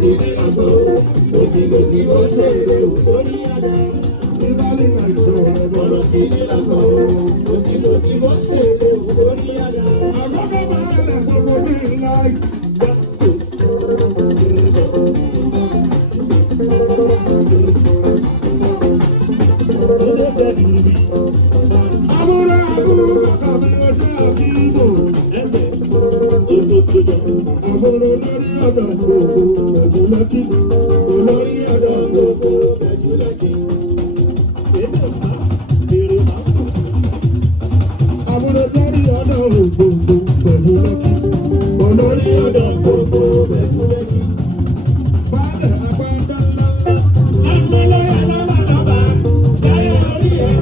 kìíní lọ́sọ̀ òsìlòsì bó ṣe lè wù lórí àdá. Ìbálẹ̀ náà ìṣòro ọ̀rọ̀ kìíní lọ́sọ̀ òsìlòsì bó ṣe lè wù lórí àdá. Àgbọ̀dọ̀ máa ń lẹ̀ tó lórí láìsí. Àbúrò àbí ọṣẹ́ àbíbò ẹsẹ̀ oṣù tó jọ. Àbúrò lórí ọ̀dọ̀ gbogbo ẹ̀júlẹ́kì. Olórí ọ̀dọ̀ gbogbo ẹ̀júlẹ́kì. Èdè ọ̀sá èrè máa sùn. Àbúrò lórí ọ̀dọ̀ gbogbo ẹ̀júlẹ́kì. Olórí ọ̀dọ̀ gbogbo ẹ̀júlẹ́kì. Báyọ̀ àgbàdo ńlá. Àgbẹ̀lẹ̀ alábàdàbà. Jáyọ̀ lórí ẹ̀.